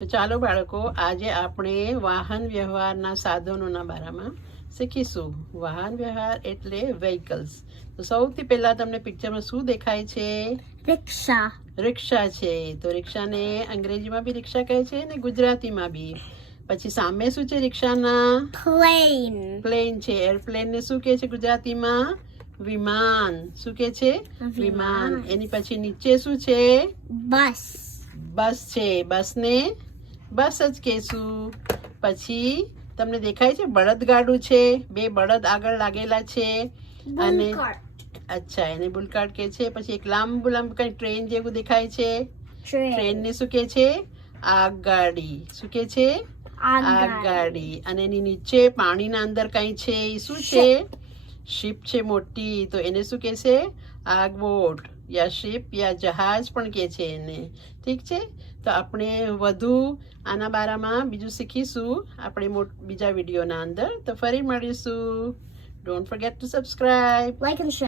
તો ચાલો બાળકો, આજે આપણે વાહન વ્યવહારના સાધનોના બારામાં શીખીશું. વાહન વ્યવહાર એટલે વ્હીકલ્સ. તો સૌથી પહેલા તમને પિક્ચરમાં શું દેખાય છે? રિક્ષા. રિક્ષા છે. તો રિક્ષાને અંગ્રેજીમાં બી રિક્ષા કહે છે ને ગુજરાતીમાં બી. પછી સામે શું છે રિક્ષાના? પ્લેન. પ્લેન છે. એરપ્લેનને શું કહે છે ગુજરાતીમાં? વિમાન. શું કહે છે? વિમાન. એની પછી નીચે શું છે? બસ. બસ છે. બસને બસ જ કહેશું. પછી તમને દેખાય છે બળદગાડું છે. બે બળદ આગળ લાગેલા છે અને અચ્છા, એને બુલકાર્ટ કહે છે. પછી એક લાંબુ કઈ ટ્રેન જેવું દેખાય છે. ટ્રેનને શું કહે છે? આગગાડી. શું કહે છે? આગગાડી. અને એની નીચે પાણીના અંદર કઈ છે, એ શું છે? શિપ છે મોટી. તો એને શું કહે છે? આગબોટ યા શિપ યા જહાજ પણ કહે છે એને. ઠીક છે. તો આપણે વધુ આના બારામાં બીજું શીખીશું આપણે બીજા વિડીયોના અંદર. તો ફરી મળીશું. Don't forget two subscribe, like and share.